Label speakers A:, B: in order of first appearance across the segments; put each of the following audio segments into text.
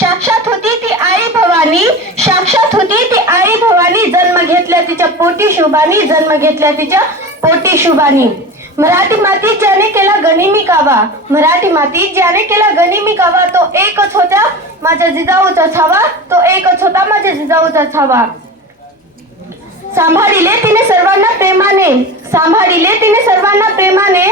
A: साक्षात होती ती आई भवानी. साक्षात होती ती आई भवानी. जन्म घेतल्या तिच्या पोटी शुभानी. जन्म घेतल्या तिच्या पोटी शुभानी. मराठी मातीत ज्याने केला गनिमी कावा. मराठी मातीत ज्याने केला गनिमी कावा तो एकच होता माझ्या जिजाऊचा छावा. तो एकच होता माझ्या जिजाऊचा छावा. सांभाळिले तिने सर्वांना प्रेमाने. सांभाळिले तिने सर्वांना प्रेमाने.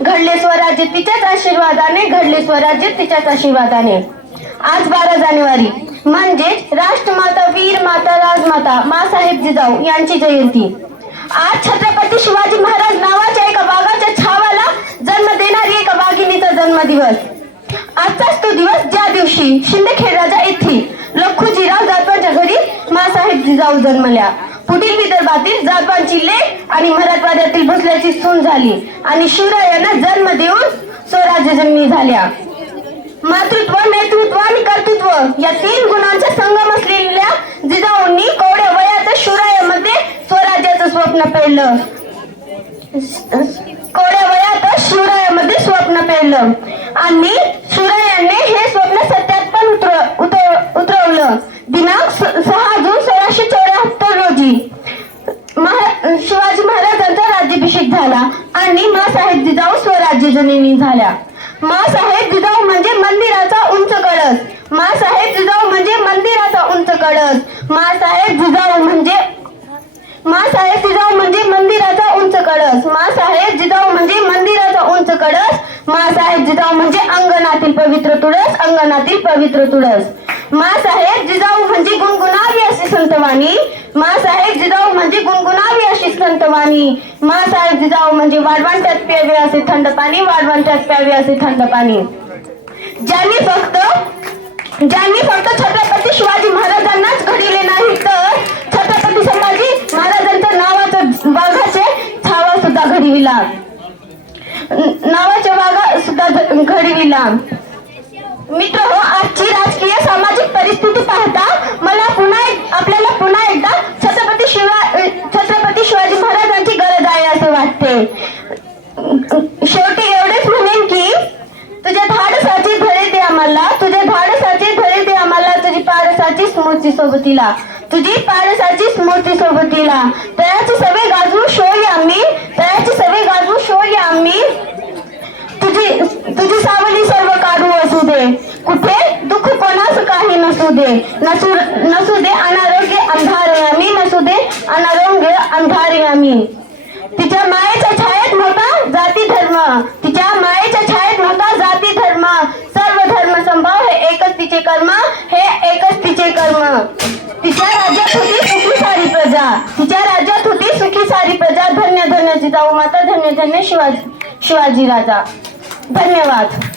A: घडले स्वराज्य तिच्याच आशीर्वादाने. घडले स्वराज्य तिच्याच आशीर्वादाने. आज बारा जानेवारी. म्हणजेच राष्ट्रमाता वीर माता राजमाता मासाहेब जिजाऊ यांची जयंती. आज छत्रपती शिवाजी महाराज नावाच्या एका वाघाच्या छावाला जन्म देणारी एका वाघिणीचा जन्मदिवस. आजचाच तो दिवस ज्या दिवशी शिंदखेड राजा येथील लखुजीराव जाधवांच्या घरी मासाहेब जिजाऊ जन्मल्या. पुढील विदर्भातील जाधवांची लेख आणि मराठवाड्यातील भोसल्याची सून झाली आणि शिवरायांना जन्म देऊन स्वराज्यजन्मी झाल्या. मातृत्व नेतृत्व आणि कर्तृत्व या तीन गुणांचा संगम असलेल्या जिजाऊंनी कोवड्या वयात शिवरायामध्ये स्वराज्याचं स्वप्न पेरलं. कोवड्या वयात शिवरायामध्ये स्वप्न पेरलं. आणि शुरायाने हे स्वप्न सत्यात पण उतर उतर- उतरवलं. दिनांक सहा जून सोळाशे चौऱ्याहत्तर रोजी महा- शिवाजी महाराजांचा राज्याभिषेक झाला आणि मासाहेब जिजाऊ स्वराज्य जननी झाल्या. मासाहेब जिजाऊ म्हणजे मंदिराचा उंच कळस. मासाहेब जिजाऊ म्हणजे मंदिराचा उंच कळस. मासाहेब जिजाऊ म्हणजे मासाहेब जिजाऊ म्हणजे मंदिराचा उंच कळस. मासाहेब जिजाऊ म्हणजे मंदिराचा उंच कळस. मासाहेब जिजाऊ म्हणजे अंगणातील पवित्र तुळस अंगणातील पवित्र तुळस. मासाहेब जिजाऊ म्हणजे गुणगुणावी अशी संतवाणी. मासाहेब गुणगुणावी वाणी संतवाणी मासाहेब जिजाऊ म्हणजे वाढवांट्यात प्यावे असे थंड पाणी वाढवांट्यात प्यावे असे थंड पाणी. ज्यांनी फक्त ज्यांनी फक्त छत्रपती शिवाजी महाराजांनाच घडिले नाही तर छत्रपती संभाजी महाराजांच्या नावाचं वाघाचे छावा सुद्धा घडविला. नावाच्या वाघा सुद्धा घडविला. मित्र हो आजची राजकीय सामाजिक परिस्थिती पाहता पारसाची सोबतीला तुझी पारसाची स्मृती सोबतीला तयाची सवे गाजवू शोय आम्ही. तयाची सवे गाजवू शोय आम्ही. तुझी तुझी सावली सर्व काढू असू दे. कुठे? दुःख कोणास काही नसू दे. नसू नसू दे अनारोग्य अंधार आम्ही. नसू दे अनारोग्य अंधार आम्ही. तिच्या मायेच्या छायेत होता जाती धर्म. जाऊ माता धन्य धन्य शिवाजी शिवाजी राजा. धन्यवाद.